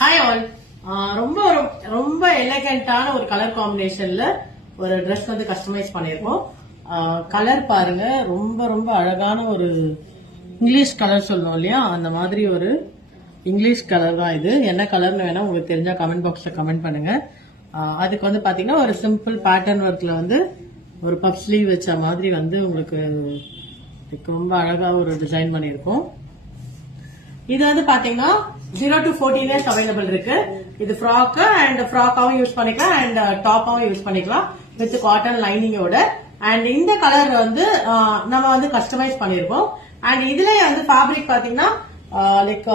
Hi all. ரொம்ப ரொம்ப எலகண்டான ஒரு கலர் காம்பினேஷன்ல ஒரு ட்ரெஸ் வந்து கஸ்டமைஸ் பண்ணிருக்கோம். கலர் பாருங்க, ரொம்ப ரொம்ப அழகான ஒரு இங்கிலீஷ் கலர் சொல்லுவோம் இல்லையா, அந்த மாதிரி ஒரு இங்கிலீஷ் கலர் தான் இது. என்ன கலர்னு வேணா உங்களுக்கு தெரிஞ்சா கமெண்ட் பாக்ஸ்ல கமெண்ட் பண்ணுங்க. அதுக்கு வந்து பாத்தீங்கன்னா ஒரு சிம்பிள் பேட்டர்ன் ஒர்க்ல வந்து ஒரு பப் ஸ்லீவ் வச்ச மாதிரி வந்து உங்களுக்கு ரொம்ப அழகா ஒரு டிசைன் பண்ணிருக்கோம். இது வந்து பாத்தீங்கன்னா 0 to 14 இயர்ஸ் அவைலபிள் இருக்கு. இது ஃப்ராக் அண்ட் ஃப்ராக்காவும் யூஸ் பண்ணிக்கலாம் அண்ட் டாப்பாவும் யூஸ் பண்ணிக்கலாம் வித் காட்டன் லைனிங்கோட. அண்ட் இந்த கலர் வந்து நம்ம வந்து கஸ்டமைஸ் பண்ணிருக்கோம். அண்ட் இதுல வந்து ஃபேப்ரிக் பாத்தீங்கன்னா லைக்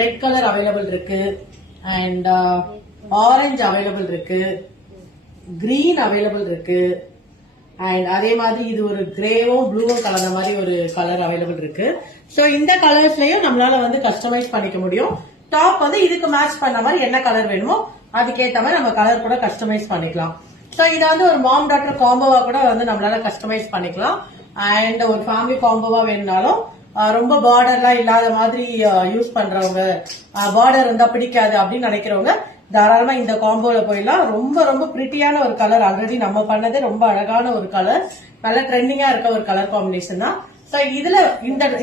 ரெட் கலர் அவைலபிள் இருக்கு அண்ட் ஆரஞ்சு அவைலபிள் இருக்கு, கிரீன் அவைலபிள் இருக்கு அண்ட் அதே மாதிரி இது ஒரு கிரேவும் ப்ளூவும் கலந்த மாதிரி ஒரு கலர் அவைலபிள் இருக்கு. சோ இந்த கலர்ஸ்லயும் நம்மளால வந்து கஸ்டமைஸ் பண்ணிக்க முடியும். டாப் வந்து இதுக்கு மேட்ச் பண்ண மாதிரி என்ன கலர் வேணுமோ அதுக்கேற்ற மாதிரி நம்ம கலர் கூட கஸ்டமைஸ் பண்ணிக்கலாம். சோ இதை வந்து ஒரு மாம் டாட்டர் காம்போவா கூட வந்து நம்மளால கஸ்டமைஸ் பண்ணிக்கலாம். அண்ட் ஒரு ஃபேமிலி காம்போவா வேணும்னாலும் ரொம்ப பார்டர்லாம் இல்லாத மாதிரி யூஸ் பண்றவங்க, பார்டர் இருந்தா பிடிக்காது அப்படின்னு நினைக்கிறவங்க தாராளமா இந்த காம்போல போயிடலாம். ரொம்ப ரொம்ப பிரிட்டியான ஒரு கலர், ஆல்ரெடி நம்ம பண்ணதே ரொம்ப அழகான ஒரு கலர், நல்ல ட்ரெண்டிங்கா இருக்க ஒரு கலர் காம்பினேஷன் தான். சோ இதுல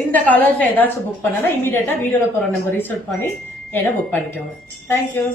இந்த கலர்ஸ்ல ஏதாச்சும் புக் பண்ணா இமீடியட்டா வீடியோல போற நம்பர் ரீச் அவுட் பண்ணி என்ன புக் பண்ணிக்கோங்க. தேங்க்யூ.